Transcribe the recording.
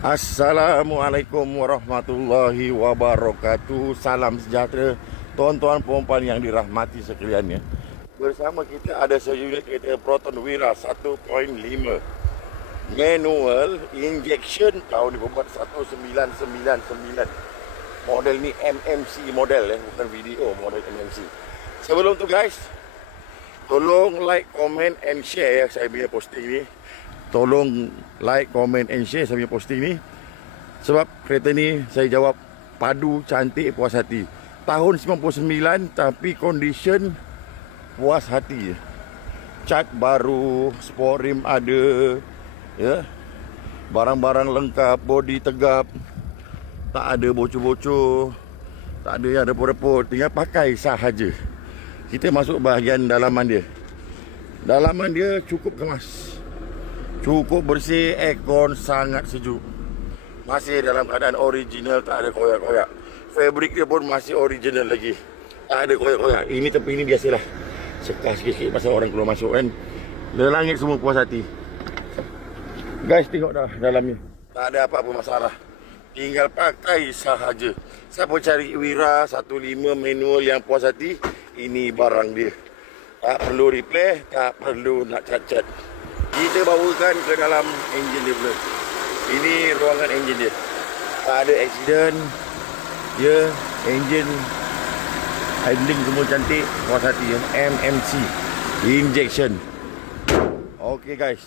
Assalamualaikum warahmatullahi wabarakatuh. Salam sejahtera tuan-tuan perempuan yang dirahmati sekalian ya. Bersama kita ada seunit kereta Proton Wira 1.5 manual injection tahun dibuat 1999. Model ni MMC model bukan video, model MMC. Sebelum tu guys, tolong like, comment and share saya punya posting ni. Tolong like, comment and share saya punya posting ni. Sebab kereta ni saya jawab padu, cantik, puas hati. Tahun 99 tapi condition puas hati. Cat baru, sport rim ada ya. Barang-barang lengkap, body tegap. Tak ada bocor-bocor, tak ada yang repot-repot, tinggal pakai sahaja. Kita masuk bahagian dalaman dia. Dalaman dia cukup kemas, cukup bersih, aircon sangat sejuk. Masih dalam keadaan original, tak ada koyak-koyak. Fabric dia pun masih original lagi, tak ada koyak-koyak. Ini tepi ni biasalah, sekah sikit-sikit pasal orang keluar masuk kan. Lelangit semua puas hati. Guys, tengok dah dalam ni, tak ada apa-apa masalah. Tinggal pakai sahaja. Siapa cari Wira 1.5 manual yang puas hati, ini barang dia. Tak perlu repair, tak perlu nak cat-cat. Kita bawakan ke dalam enjin dia pula. Ini ruangan enjin dia. Tak ada accident. Ya, enjin handling semua cantik, puas hati ya. MMC injection. Okay guys.